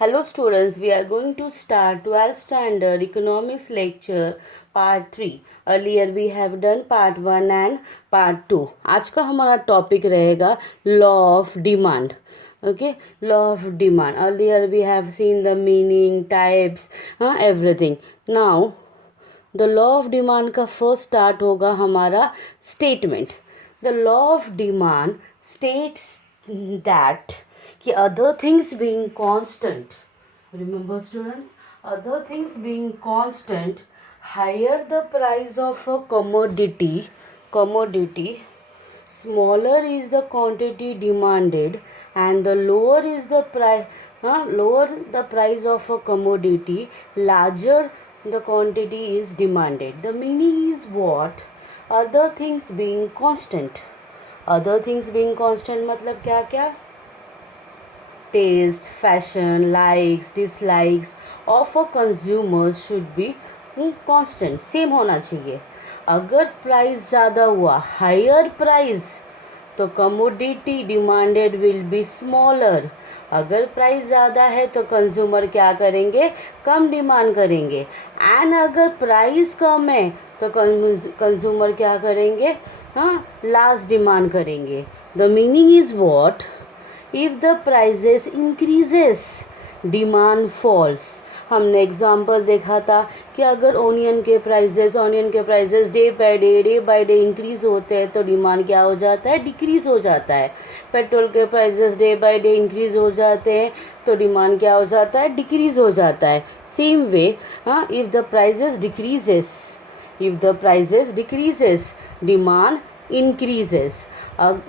Hello students, we are going to start 12th standard economics lecture part 3. Earlier we have done part 1 and part 2. आज का हमारा topic रहेगा law of demand. Okay, law of demand. Earlier we have seen the meaning, types, everything. Now the law of demand का first start होगा हमारा statement. The law of demand states that कि other things being constant, remember students, other things being constant, higher the price of a commodity, smaller is the quantity demanded, and the lower is the lower the price of a commodity, larger the quantity is demanded. The meaning is what? Other things being constant. Other things being constant मतलब क्या क्या? Taste, fashion, likes, dislikes of a consumer should be constant, same होना चाहिए. अगर price ज़्यादा हुआ, higher price, तो commodity demanded will be smaller. अगर प्राइस ज़्यादा है तो कंज्यूमर क्या करेंगे? कम डिमांड करेंगे. एंड अगर प्राइस कम है तो कंज्यूमर क्या करेंगे? लास्ट डिमांड करेंगे. The meaning is what? If the prices increases, demand falls. हमने एग्जाम्पल देखा था कि अगर ऑनियन के prices day by day increase होते हैं तो डिमांड क्या हो जाता है? डिक्रीज हो जाता है. पेट्रोल के prices day by day increase हो जाते हैं तो डिमांड क्या हो जाता है? डिक्रीज हो जाता है. Same way if the prices decreases demand increases.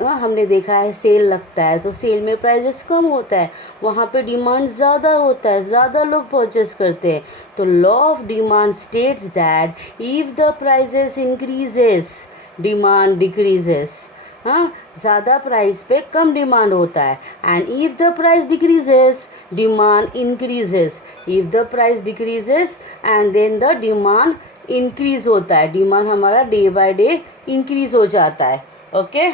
हमने देखा है सेल लगता है तो सेल में प्राइजेस कम होता है, वहाँ पे डिमांड ज़्यादा होता है, ज़्यादा लोग परचेस करते हैं. तो law of demand states that if the prices increases demand decreases. ज़्यादा प्राइस पे कम डिमांड होता है. And if the price decreases demand increases. If the price decreases and then the demand increase होता है. डिमांड हमारा डे बाय डे इंक्रीज हो जाता है. Okay,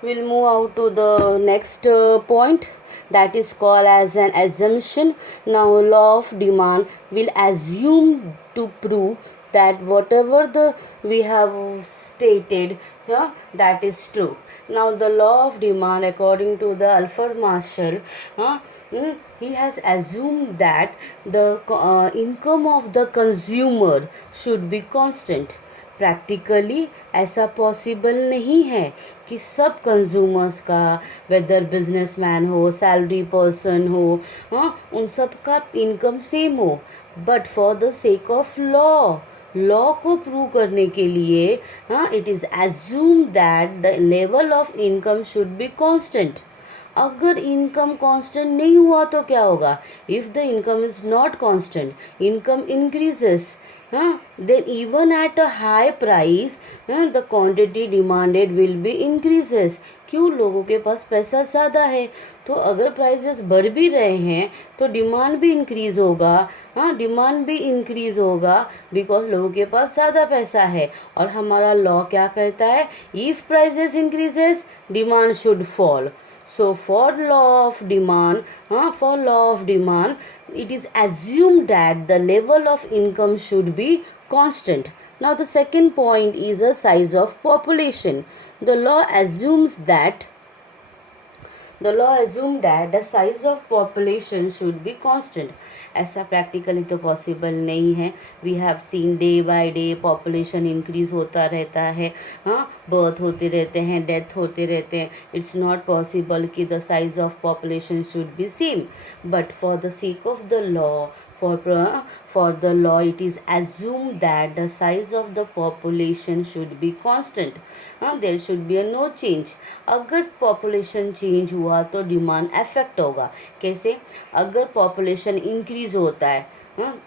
we'll move out to the next point, that is called as an assumption. Now law of demand will assume to prove that whatever the we have stated, that is true. Now the law of demand, according to the Alfred Marshall, he has assumed that the income of the consumer should be constant. Practically ऐसा possible नहीं है कि सब consumers का, weather businessman हो, salary person हो, उन सब का इनकम सेम हो. But for the sake of law को प्रूव करने के लिए it is assume that the level of income should be constant. अगर इनकम कांस्टेंट नहीं हुआ तो क्या होगा? If the income is not constant, income increases, then even at a high price the quantity demanded will be increases. क्यों? लोगों के पास पैसा ज़्यादा है, तो अगर प्राइसेस बढ़ भी रहे हैं तो डिमांड भी इंक्रीज़ होगा. डिमांड भी इंक्रीज़ होगा बिकॉज लोगों के पास ज़्यादा पैसा है. और हमारा लॉ क्या कहता है? If prices increases demand should fall. So for law of demand, it is assumed that the level of income should be constant. Now the second point is the size of population. The law assumes that the size of population should be constant. ऐसा practically तो possible नहीं है. We have seen day by day population increase होता रहता है, birth होते रहते हैं, डेथ होते रहते हैं. इट्स नॉट पॉसिबल कि the size of population should be same. But for the sake of the law, for the law it is assumed that the size of the population should be constant. There should be no change. अगर population change हुआ तो demand affect होगा. कैसे? अगर population increase होता है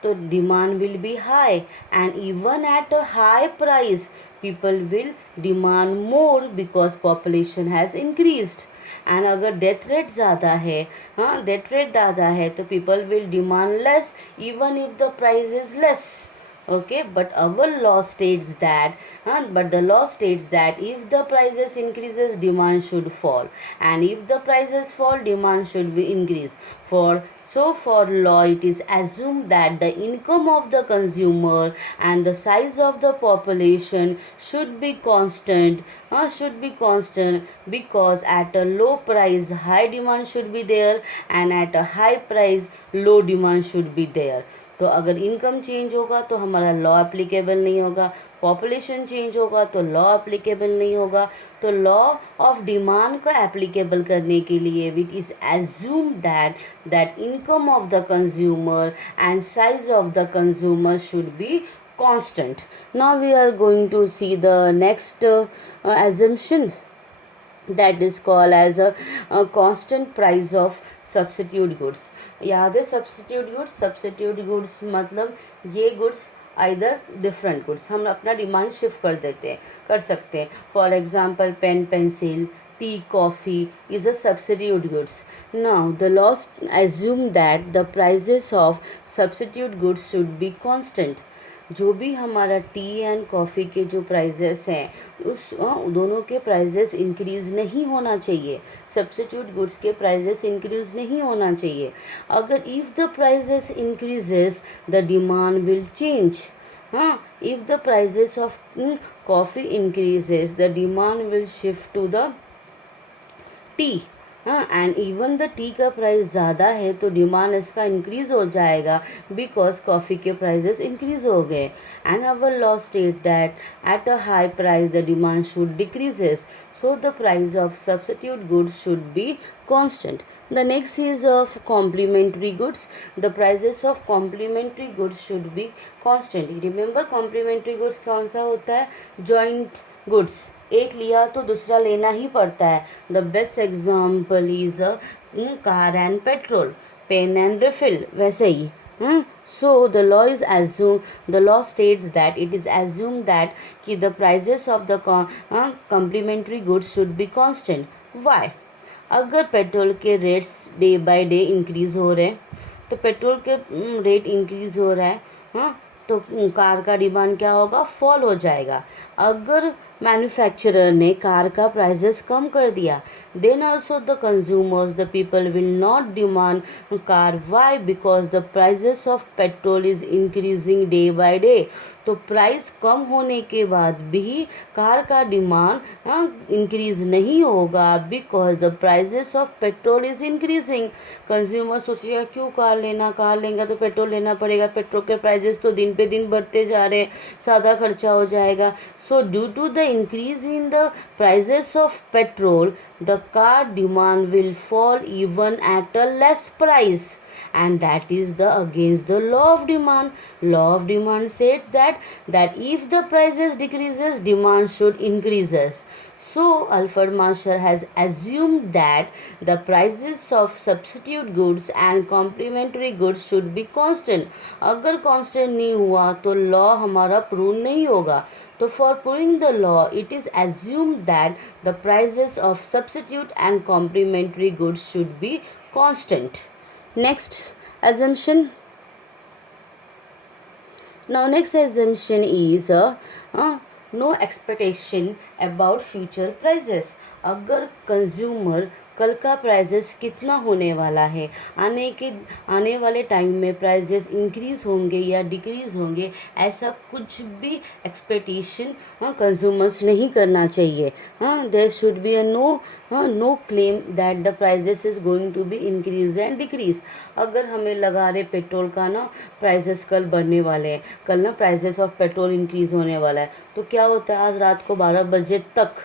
तो demand will B high, and even at a high price people will demand more because population has increased. And अगर डेथ रेट ज़्यादा है तो people will demand less even if the price is less. Okay, but our law states that but the law states that if the prices increases, demand should fall, and if the prices fall, demand should be increased. For law, it is assumed that the income of the consumer and the size of the population should be constant, because at a low price high demand should be there, and at a high price low demand should be there. तो अगर income change होगा तो हमारा law applicable नहीं होगा, population change होगा तो law applicable नहीं होगा. तो लॉ ऑफ डिमांड को एप्लीकेबल करने के लिए it is assume that income of the consumer and size of the consumer should B constant. Now we are going to see the next assumption, that is called as a constant price of substitute goods. याद है substitute goods मतलब ये goods either different goods हम अपना demand shift कर सकते हैं. For example pen pencil tea coffee is a substitute goods. Now the laws assume that the prices of substitute goods should be constant. जो भी हमारा टी एंड कॉफ़ी के जो प्राइजेस हैं उस दोनों के प्राइजेस इंक्रीज़ नहीं होना चाहिए. सब्स्टिट्यूट गुड्स के प्राइजेस इंक्रीज़ नहीं होना चाहिए. अगर if the prices increases the demand will change. हाँ, if the prices of coffee increases the demand will shift to the tea. हाँ, एंड इवन द टी का प्राइस ज़्यादा है तो डिमांड इसका इंक्रीज़ हो जाएगा बिकॉज कॉफ़ी के प्राइजेस इंक्रीज़ हो गए. And our law state that at a high price the demand should decreases, so the price of substitute goods should be constant. The next is of complementary goods. The prices of complementary goods should be constant. Remember complementary goods कौन सा होता है? Joint goods. एक लिया तो दूसरा लेना ही पड़ता है. The best example is a car and petrol, pen and refill. वैसे ही. So the law states that it is assumed that the prices of the complementary goods should be constant. Why? अगर petrol के rates day by day increase हो रहे हैं तो petrol के rate increase हो रहा है. हाँ, तो कार का डिमांड क्या होगा? फॉल हो जाएगा. अगर मैन्युफैक्चरर ने कार का प्राइसेस कम कर दिया then also the consumers the people will not demand car. Why? Because the prices of petrol is increasing day by day. तो प्राइस कम होने के बाद भी कार का डिमांड इंक्रीज़ नहीं होगा because the prices of petrol is increasing. Consumer सोचेगा क्यों कार लेंगे तो पेट्रोल लेना पड़ेगा. पेट्रोल के प्राइसेस तो दिन पे दिन बढ़ते जा रहे हैं, ज़्यादा खर्चा हो जाएगा. So due to the increase in the prices of petrol, the car demand will fall even at a less price, and that is the against the law of demand. Law of demand says that if the prices decreases, demand should increases. So Alfred Marshall has assumed that the prices of substitute goods and complementary goods should be constant. अगर constant नहीं हुआ तो law हमारा prove नहीं होगा. तो for proving the law, it is assumed that the prices of substitute and complementary goods should be constant. Next assumption. Now next assumption is no expectation about future prices. अगर consumer कल का prices कितना होने वाला है, आने वाले time में प्राइजेस इंक्रीज़ होंगे या डिक्रीज़ होंगे, ऐसा कुछ भी एक्सपेक्टेशन कंज्यूमर्स नहीं करना चाहिए. There should be a no claim that the prices is going to be increase and decrease. अगर हमें लगा रहे पेट्रोल का प्राइजेस कल बढ़ने वाले हैं, कल प्राइजेस ऑफ पेट्रोल इंक्रीज़ होने वाला है, तो क्या होता है आज रात को 12 बजे तक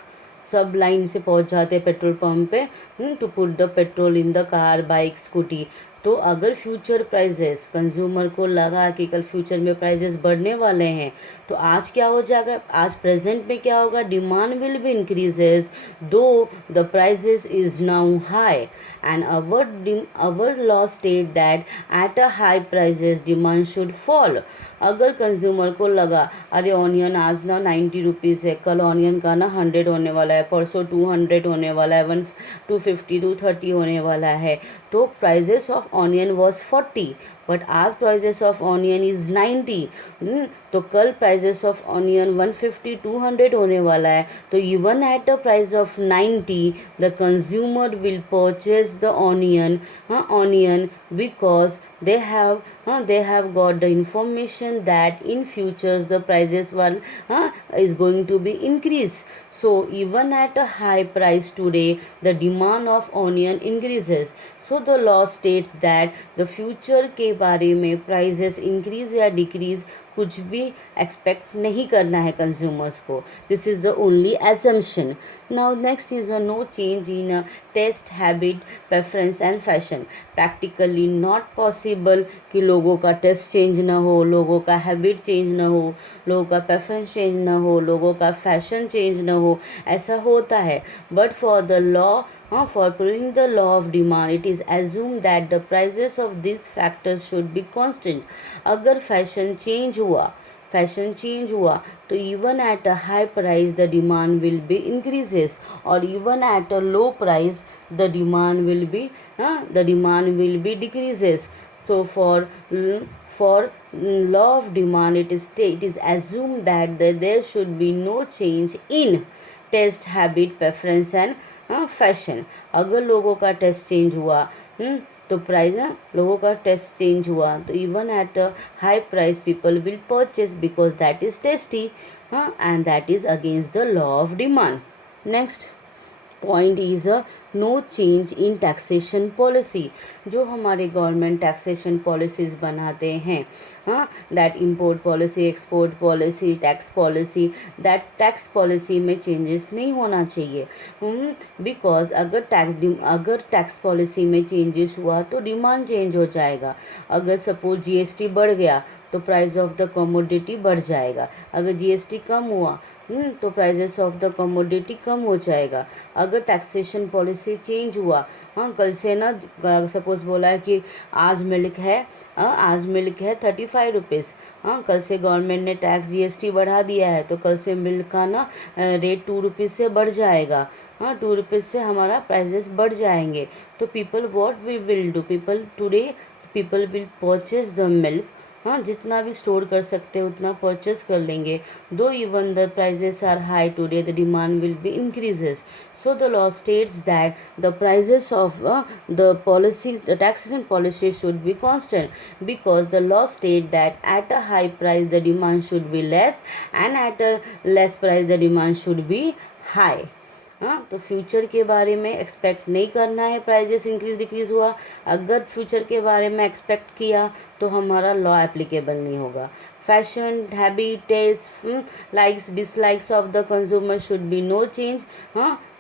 सब लाइन से पहुंच जाते हैं पेट्रोल पंप पे to put the petrol in the car bike scooty. तो अगर फ्यूचर प्राइजेस कंज्यूमर को लगा कि कल फ्यूचर में प्राइजेस बढ़ने वाले हैं तो आज क्या हो जाएगा, आज प्रेजेंट में क्या होगा, demand will be increases though the prices is now high. And our law state that at a high prices demand should fall. अगर कंज्यूमर को लगा अरे ऑनियन आज 90 रुपीज़ है, कल ऑनियन का 100 होने वाला है, परसों 200 होने वाला है, 250 50 to 30 होने वाला है। तो prices of onion was 40 but आज प्राइजेस ऑफ ऑनियन इज़ 90। तो कल प्राइजेस ऑफ ऑनियन 150 200 होने वाला है। तो even at the price of 90 the consumer will purchase the onion because they have got the information that in futures the prices is going to be increased. So even at a high price today the demand of onion increases. So the law states that the future के बारे में prices increase या decrease कुछ भी expect नहीं करना है consumers को. This is the only assumption. Now next is a no change in taste habit preference and fashion. Practically not possible कि लोगों का टेस्ट चेंज ना हो, लोगों का हैबिट चेंज ना हो, लोगों का प्रेफरेंस चेंज ना हो, लोगों का फैशन चेंज ना हो. ऐसा होता है but for the law for proving the law of demand it is assumed that the prices of these factors should be constant. अगर फैशन चेंज हुआ तो even at a high price the demand will be increases और even at a low price the demand will be decreases. So for law of demand it is assumed that there should be no change in taste habit preference and fashion. अगर लोगों का test change हुआ तो price लोगों का test change हुआ तो even at a high price people will purchase because that is tasty and that is against the law of demand. Next point is a no change in taxation policy. जो हमारे government taxation policies बनाते हैं that import policy, export policy, tax policy, that tax policy में changes नहीं होना चाहिए. Because अगर tax policy में चेंजेस हुआ तो डिमांड चेंज हो जाएगा. अगर सपोज जीएसटी बढ़ गया तो प्राइस ऑफ द कमोडिटी बढ़ जाएगा. अगर जीएसटी कम हुआ तो प्राइजेस ऑफ द कमोडिटी कम हो जाएगा. अगर टैक्सेशन पॉलिसी चेंज हुआ कल से ना सपोज बोला है कि आज मिल्क है 35 रुपीज़. कल से गवर्नमेंट ने टैक्स जीएसटी बढ़ा दिया है तो कल से मिल्क का ना रेट 2 रुपीज़ से बढ़ जाएगा. 2 रुपीज़ से हमारा प्राइजेस बढ़ जाएंगे. तो people what we will do, people will purchase the milk. जितना भी स्टोर कर सकते हैं उतना परचेस कर लेंगे. Though even the prices are high today the demand will be increases. So the law states that the prices of the taxation policy should be constant because the law state that at a high price the demand should be less and at a less price the demand should be high. तो future के बारे में expect नहीं करना है prices increase decrease हुआ. अगर future के बारे में एक्सपेक्ट किया तो हमारा लॉ एप्लीकेबल नहीं होगा. Fashion habit taste likes dislikes of the consumer should be no change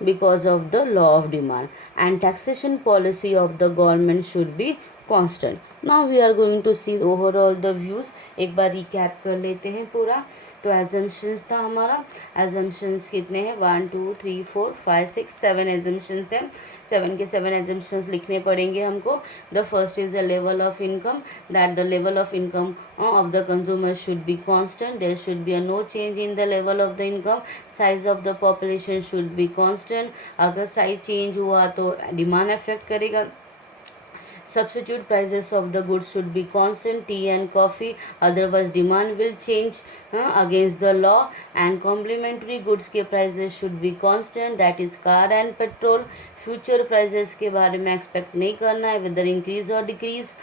because of the law of demand and taxation policy of the government should be constant. Now we are going to see overall the views. एक बार recap कर लेते हैं पूरा. तो assumptions था हमारा. Assumptions कितने हैं 1 2 3 4 5 6 7 एजम्पशंस हैं. 7 के 7 एजम्पशंस लिखने पड़ेंगे हमको. The first is the level of income that the level of income of the consumer should be constant. There should be a no change in the level of the income. Size of the population should be constant. अगर size change हुआ तो demand affect करेगा. Substitute prices of the goods should be constant, tea and coffee, otherwise demand will change against the law. And complementary goods के prices should be constant, that is car and petrol. Future prices के बारे में expect नहीं करना है whether increase or decrease.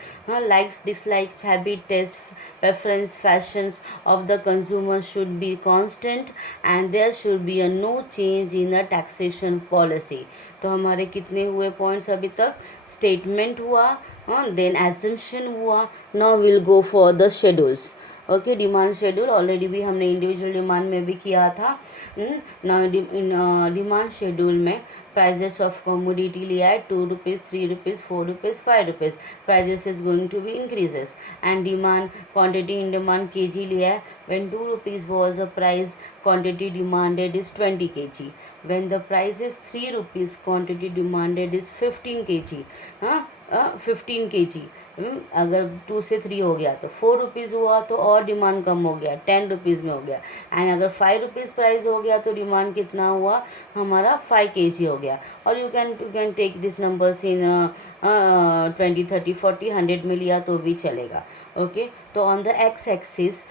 Likes, dislikes, habit, taste, preference, fashions of the consumer should be constant and there should be a no change in the taxation policy. तो हमारे कितने हुए पॉइंट्स अभी तक. स्टेटमेंट हुआ, देन एजम्पशन हुआ. Now will go for the schedules. Okay, demand schedule already भी हमने इंडिविजुअल डिमांड में भी किया था. डिमांड शेड्यूल में प्राइजेस ऑफ कमोडिटी लिया है 2 rupees 3 rupees 4 rupees 5 rupees. Prices is going to be increases. And demand quantity in demand kg लिया है. When 2 rupees was a price, quantity demanded is 20 kg. when the price is 3 rupees, quantity demanded is 15 kg. हाँ 15 kg। अगर 2 से 3 हो गया तो 4 rupees हुआ, तो और डिमांड कम हो गया, 10 रुपीज़ में हो गया। एंड अगर 5 रुपीज़ प्राइस हो गया तो डिमांड कितना हुआ हमारा 5 kg हो गया। और you can take this numbers in 20, 30, 40, 100 में लिया तो भी चलेगा। ओके, तो on the x axis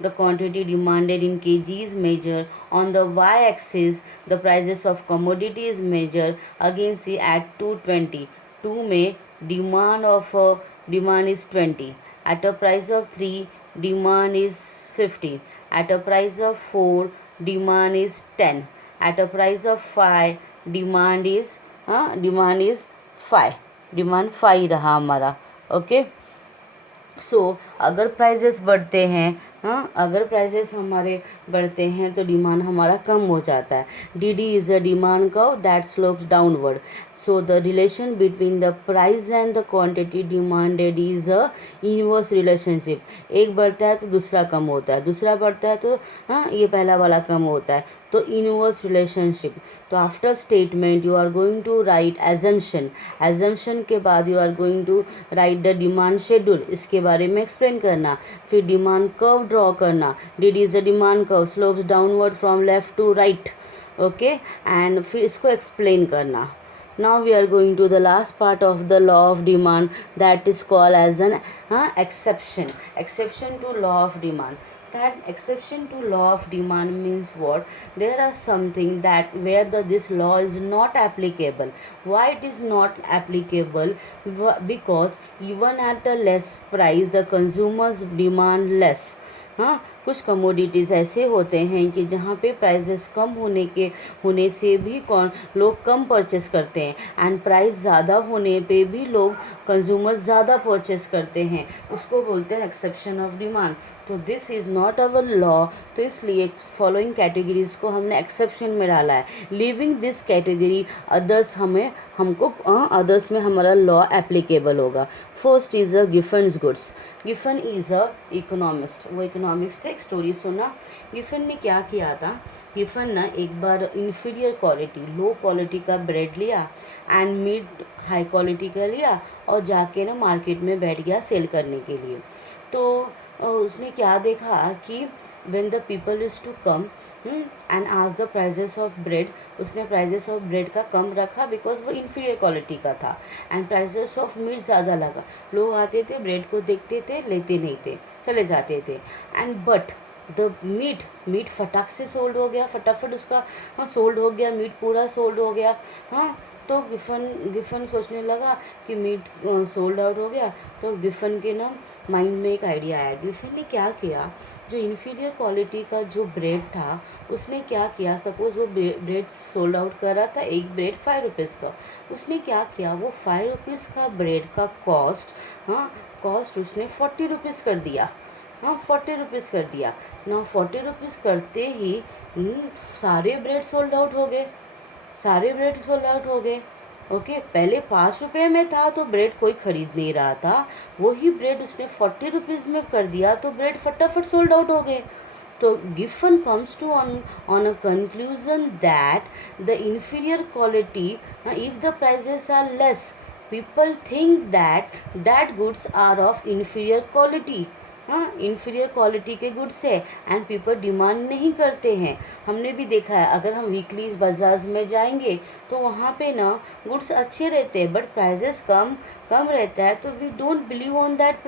the quantity demanded in kgs measure, on the y axis the prices of commodity is measure। again see at 220, 2 में demand is 20, at a price of 3 demand is 50, at a price of 4 demand is 10, at a price of 5 demand is 5, demand 5 रहा हमारा। Okay, सो अगर prices बढ़ते हैं, अगर prices हमारे बढ़ते हैं तो डिमांड हमारा कम हो जाता है। D D is a demand curve that slopes downward, so the relation between the price and the quantity demanded is a inverse relationship. एक बढ़ता है तो दूसरा कम होता है, दूसरा बढ़ता है तो ये पहला वाला कम होता है, तो इनवर्स रिलेशनशिप। तो after statement you are going to write assumption, assumption के बाद you are going to write the demand schedule, इसके बारे में एक्सप्लेन करना। फिर डिमांड कर्व ड्रॉ करना, D D is a demand curve slopes downward from left to right. Okay, and फिर इसको एक्सप्लेन करना। Now we are going to the last part of the law of demand, that is called as an exception, exception to law of demand. That exception to law of demand means what? There are something that where this law is not applicable. Why it is not applicable? Because even at a less price the consumers demand less। कुछ commodities ऐसे होते हैं कि जहाँ पे prices कम होने से भी लोग कम परचेस करते हैं, एंड प्राइस ज़्यादा होने पे भी लोग कंज्यूमर्स ज़्यादा परचेस करते हैं, उसको बोलते हैं एक्सेप्शन ऑफ डिमांड। तो this is not our law, तो इसलिए फॉलोइंग कैटेगरीज को हमने एक्सेप्शन में डाला है। लिविंग दिस कैटेगरी अदर्स हमको अदर्स में हमारा लॉ एप्लीकेबल होगा। First is a Giffen's goods. Giffen is a economist, वो इकोनॉमिस्ट है। एक स्टोरी सुना, गिफन ने क्या किया था, गिफन ना एक बार इन्फीरियर क्वालिटी लो क्वालिटी का ब्रेड लिया एंड मीट हाई क्वालिटी का लिया और जाके ना मार्केट में बैठ गया सेल करने के लिए। तो उसने क्या देखा कि when the people is to come and ask the prices of bread, उसने prices of bread का कम रखा बिकॉज वो inferior क्वालिटी का था, and prices of meat ज़्यादा लगा। लोग आते थे, ब्रेड को देखते थे, लेते नहीं थे, चले जाते थे, एंड बट द मीट फटाक से सोल्ड हो गया, फटाफट उसका सोल्ड हो गया, मीट पूरा सोल्ड हो गया। तो गिफन सोचने लगा कि मीट सोल्ड आउट हो गया, तो गिफन के ना माइंड में एक आइडिया आया। गिफन ने क्या किया, जो इन्फीरियर क्वालिटी का जो ब्रेड था उसने क्या किया, सपोज़ वो ब्रेड सोल्ड आउट कर रहा था, एक ब्रेड 5 रुपीज़ का, उसने क्या किया, वो 5 रुपीज़ का ब्रेड का कॉस्ट उसने 40 रुपीज़ कर दिया। 40 रुपीज़ कर दिया ना। 40 रुपीज़ करते ही सारे ब्रेड सोल्ड आउट हो गए, सारे ब्रेड सोल्ड आउट हो गए। ओके, पहले 5 रुपये में था तो ब्रेड कोई ख़रीद नहीं रहा था, वही ब्रेड उसने 40 रुपीज़ में कर दिया तो ब्रेड फटाफट सोल्ड आउट हो गए। तो Giffen comes to on a conclusion that the inferior quality, if the prices are less, people think that goods are of inferior quality, inferior quality के गुड्स है, एंड पीपल डिमांड नहीं करते हैं। हमने भी देखा है, अगर हम वीकली बाजार में जाएंगे तो वहाँ पे ना गुड्स अच्छे रहते हैं बट प्राइजेस कम रहता है, तो we don't believe on that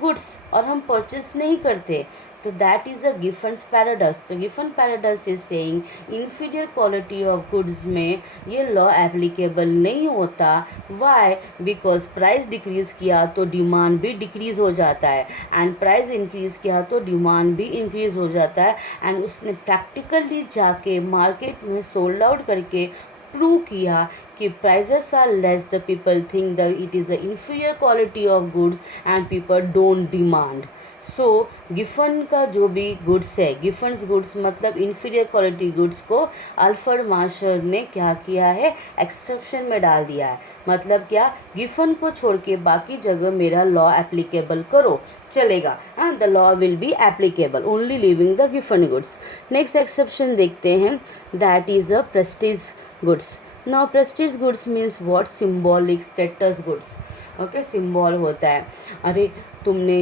goods और हम परचेस नहीं करते। तो that is a Giffen's paradox. तो Giffen paradox is saying inferior quality of goods में ये लॉ एप्लीकेबल नहीं होता। वाई? बिकॉज प्राइस डिक्रीज़ किया तो डिमांड भी डिक्रीज़ हो जाता है, एंड प्राइस इंक्रीज़ किया तो डिमांड भी इंक्रीज़ हो जाता है। एंड उसने प्रैक्टिकली जाके मार्केट में सोल्ड आउट करके प्रूव किया कि prices are less, the people think the it is a inferior quality of goods and people don't demand. सो गिफन का जो भी गुड्स है, गिफन्स गुड्स मतलब इंफीरियर क्वालिटी गुड्स को अल्फ्रेड मार्शल ने क्या किया है, एक्सेप्शन में डाल दिया है। मतलब क्या, गिफन को छोड़ के बाकी जगह मेरा लॉ एप्लीकेबल करो, चलेगा, हाँ, the law will be applicable only living the Giffen goods. Next exception देखते हैं, that is a Prestige goods. Now Prestige goods means what, symbolic status goods. Okay, symbol होता है, अरे तुमने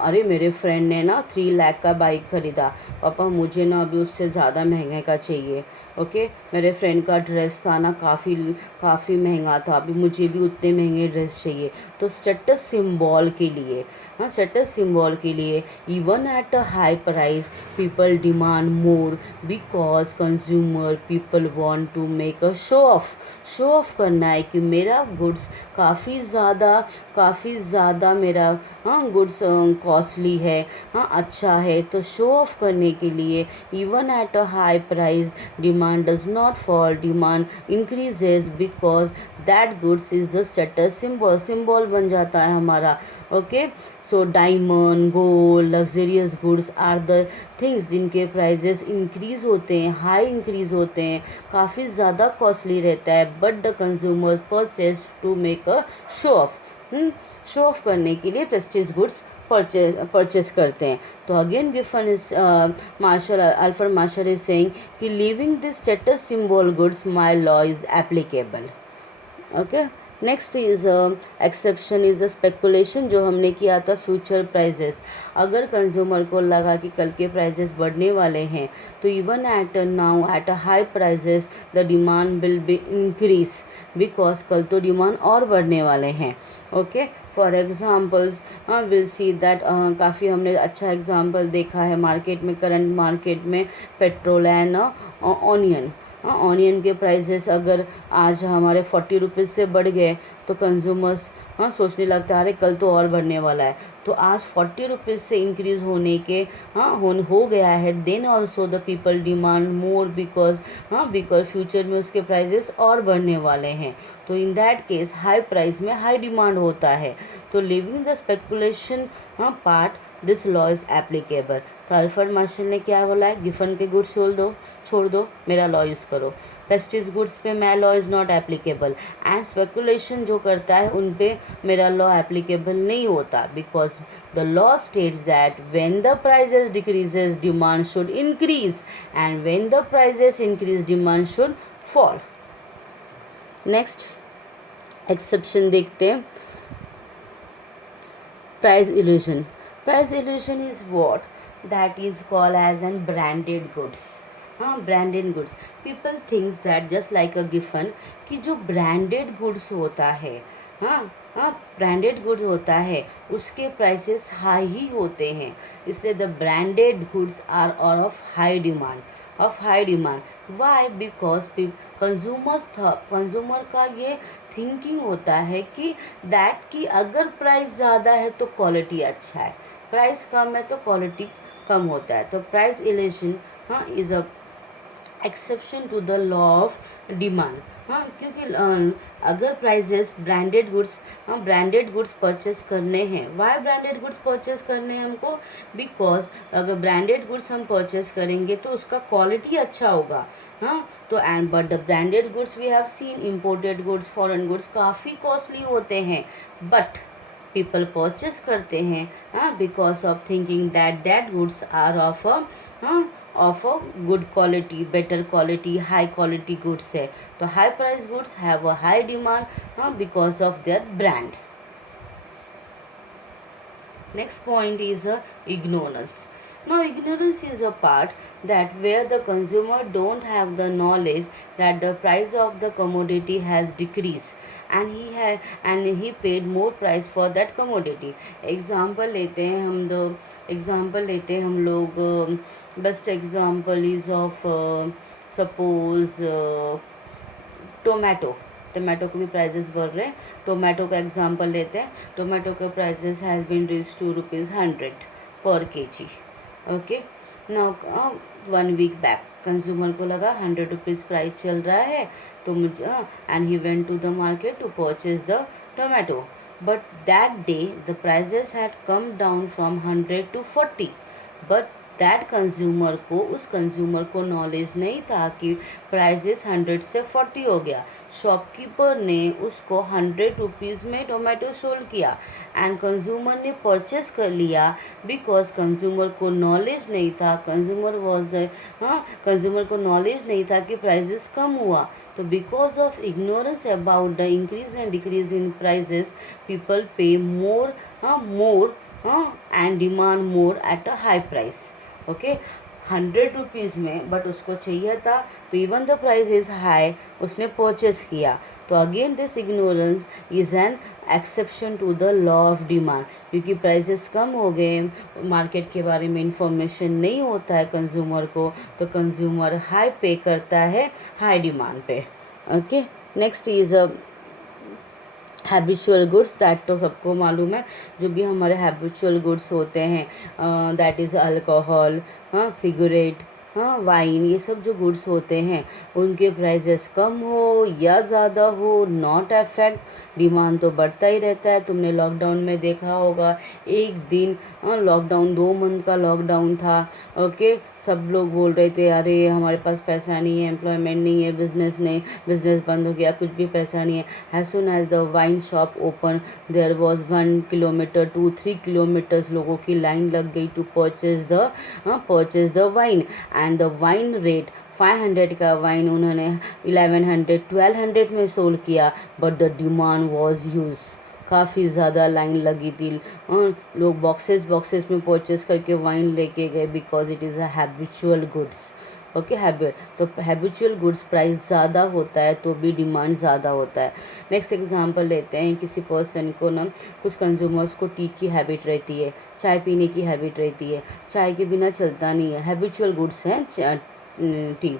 अरे मेरे फ्रेंड ने ना 3 लाख का बाइक खरीदा, पापा मुझे ना अभी उससे ज़्यादा महंगे का चाहिए। ओके, मेरे फ्रेंड का ड्रेस था ना काफ़ी महंगा था, अभी मुझे भी उतने महंगे ड्रेस चाहिए। तो स्टेटस सिंबल के लिए, हाँ, स्टेटस सिंबल के लिए, even at a high price people demand more because consumer people want to make a show off करना है कि मेरा गुड्स काफ़ी ज़्यादा मेरा, हाँ, गुड्स कॉस्टली है, हाँ, अच्छा है। तो शो ऑफ करने के लिए even at a high price demand does not fall, demand increases because that goods is the status symbol बन जाता है हमारा। Okay, so diamond, gold, luxurious goods are the things जिनके प्राइजेस इंक्रीज होते हैं, हाई इंक्रीज होते हैं, काफ़ी ज़्यादा कॉस्टली रहता है, but the consumer purchase to make a show off, show off करने के लिए प्रेस्टीज गुड्स परचेज करते हैं। तो again Giffen is Marshall, Alfred Marshall is saying कि living this status symbol goods my law is applicable. Okay, next is exception is a speculation, जो हमने किया था फ्यूचर प्राइजेस। अगर कंज्यूमर को लगा कि कल के प्राइजेस बढ़ने वाले हैं, तो even at now at a high prices the demand will be increase because कल तो डिमांड और बढ़ने वाले हैं। Okay, for examples will see that, काफ़ी हमने अच्छा एग्जाम्पल देखा है मार्केट में, करंट मार्केट में पेट्रोल एंड ऑनियन। ऑनियन के प्राइजेस अगर आज हमारे 40 रुपीज़ से बढ़ गए, तो कंज्यूमर्स, हाँ, सोचने लगता है अरे कल तो और बढ़ने वाला है। तो आज 40 रुपीज़ से इंक्रीज़ होने के, हाँ, हो गया है, then also the people demand more because, हाँ, बिकॉज फ्यूचर में उसके प्राइजेस और बढ़ने वाले हैं। तो in that case high price में हाई डिमांड होता है। तो लिविंग द स्पेकुलेशन, हाँ, part this law is applicable. तो अल्फ्रेड मार्शल ने क्या बोला है, गिफन के गुड्स छोड़ दो, मेरा लॉ यूज़ करो। प्रेस्टीज गुड्स पे मैं law is not applicable, and speculation जो करता है उन पे मेरा लॉ एप्लीकेबल नहीं होता, because the law states that when the prices decreases demand should increase, and when the prices increase demand should fall. Next exception देखते हैं, price illusion. Price illusion is what, that is called as an branded goods. हाँ, branded goods, people thinks that just like a Giffen, कि जो branded goods होता है, हाँ, हाँ, branded goods होता है उसके प्राइसेस हाई ही होते हैं, इसलिए the branded goods are of high demand, why, because consumer का ये थिंकिंग होता है कि दैट कि अगर प्राइस ज़्यादा है तो क्वालिटी अच्छा है, प्राइस कम है तो क्वालिटी कम होता है। तो प्राइस इलेशन, हाँ, is a exception to the law of demand. हाँ, क्योंकि अगर प्राइजेस ब्रांडेड गुड्स, हाँ, ब्रांडेड गुड्स परचेस करने हैं, वाई ब्रांडेड गुड्स परचेस करने हैं हमको, बिकॉज अगर ब्रांडेड गुड्स हम परचेस करेंगे तो उसका क्वालिटी अच्छा होगा, हाँ। तो and but the branded goods we have seen, imported goods, foreign goods काफ़ी कॉस्टली होते हैं, बट पीपल परचेस करते हैं, हाँ, because of thinking that goods are of a, हाँ, of a good quality, better quality, high quality goods है। तो high price goods have a high demand, हाँ, because of their brand. Next point is ignorance. Now ignorance is a part that where the consumer don't have the knowledge that the price of the commodity has decreased, and he paid more price for that commodity. Example लेते हैं हम, दो example लेते हैं हम लोग, best example is of suppose tomato. Tomato के भी प्राइजेस बढ़ रहे हैं, टोमेटो का एग्जांपल लेते हैं। टोमेटो का प्राइजेस हैज़ बीन रीच ₹2.100 पर KG. Okay, now 1 week back consumer को लगा ₹100 प्राइस चल रहा है, तो मुझे, and he went to the market to purchase the tomato. but that day the prices had come down from 100 to 40. But that consumer को उस कंज्यूमर को नॉलेज नहीं था कि प्राइजेस 100 से 40 हो गया. शॉपकीपर ने उसको 100 रुपीज़ में टोमेटो सोल्ड किया एंड कंज्यूमर ने परचेस कर लिया बिकॉज कंज्यूमर को नॉलेज नहीं था. कंज्यूमर को नॉलेज नहीं था कि प्राइजेस कम हुआ. तो because of ignorance about the increase and decrease in prices people pay more and demand more at a high price. Okay, 100 rupees में बट उसको चाहिए था तो even the price is high उसने परचेस किया. तो again this ignorance is an exception to the law of demand. क्योंकि prices कम हो गए, मार्केट के बारे में इंफॉर्मेशन नहीं होता है कंज्यूमर को, तो कंज्यूमर हाई पे करता है हाई डिमांड पे. Okay, next is habitual goods. That तो सबको मालूम है, जो भी हमारे हैबिचुअल गुड्स होते हैं that is alcohol, cigarette, wine, ये सब जो गुड्स होते हैं उनके प्राइजेस कम हो या ज़्यादा हो नॉट अफेक्ट डिमांड. तो बढ़ता ही रहता है. तुमने लॉकडाउन में देखा होगा, एक दिन लॉकडाउन 2 मंथ का लॉकडाउन था. ओके, सब लोग बोल रहे थे अरे हमारे पास पैसा नहीं है, एम्प्लॉयमेंट नहीं है, बिजनेस नहीं, बिजनेस बंद हो गया, कुछ भी पैसा नहीं है. As soon as the wine shop open there was 1 kilometre 2-3 kilometres लोगों की लाइन लग गई to purchase the wine. And the wine rate 500 का वाइन उन्होंने 1100-1200 में सोल्ड किया. But the demand was huge. काफ़ी ज़्यादा लाइन लगी थी. लोग बॉक्सेस में परचेस करके वाइन लेके गए because it is a habitual goods. Okay, habit. तो हैबिचुअल गुड्स प्राइस ज़्यादा होता है तो भी डिमांड ज़्यादा होता है. नेक्स्ट एग्जांपल लेते हैं. किसी पर्सन को ना, कुछ कंज्यूमर्स को टी की हैबिट रहती है, चाय पीने की हैबिट रहती है, चाय के बिना चलता नहीं है. हैबिचुअल गुड्स हैं टी.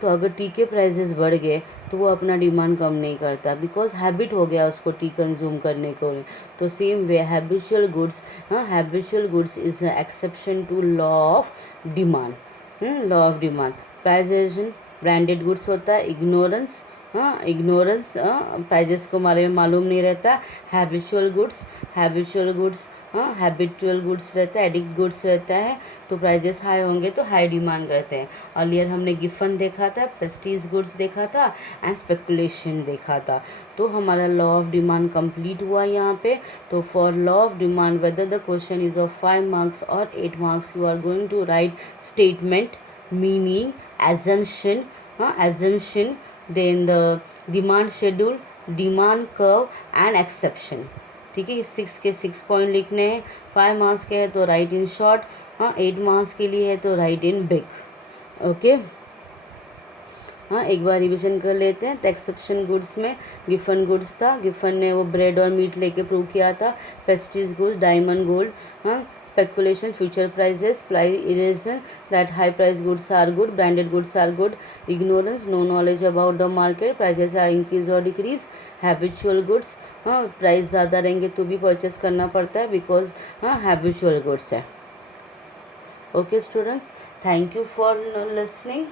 तो अगर टी के प्राइजेस बढ़ गए तो वो अपना डिमांड कम नहीं करता बिकॉज हैबिट हो गया उसको टी कंज्यूम करने को. तो same way habitual goods is exception to law of demand. Law of demand. प्राइजेशन ब्रांडेड गुड्स होता है. इग्नोरेंस प्राइजेस को बारे में मालूम नहीं रहता. हैबिचुअल गुड्स रहता है, एडिक्ट गुड्स रहता है. तो प्राइजेस हाई होंगे तो हाई डिमांड करते हैं. अर्लियर हमने गिफन देखा था, प्रेस्टीज गुड्स देखा था एंड स्पेकुलेशन देखा था. तो हमारा लॉ ऑफ डिमांड कंप्लीट हुआ यहाँ पे. तो for law of demand whether the question is of 5 marks और 8 marks you are going to write statement, meaning, assumption, then the demand schedule, demand curve and exception. ठीक है, 6 के 6 point लिखने हैं. 5 मार्क्स के है तो राइट इन शॉर्ट, 8 मार्क्स के लिए है तो राइट इन बिग. ओके, एक बार रिविजन कर लेते हैं. तो एक्सेप्शन गुड्स में गिफन गुड्स था. गिफन ने वो ब्रेड और मीट लेके प्रूव किया था. Prestige goods, diamond gold. Speculation, future prices, erosion, that high price goods are good, branded goods are good. Ignorance, no knowledge about the market, prices are increase or decrease. Habitual goods, price ज़्यादा रहेंगे तो भी purchase करना पड़ता है because habitual goods है. Okay students, thank you for listening.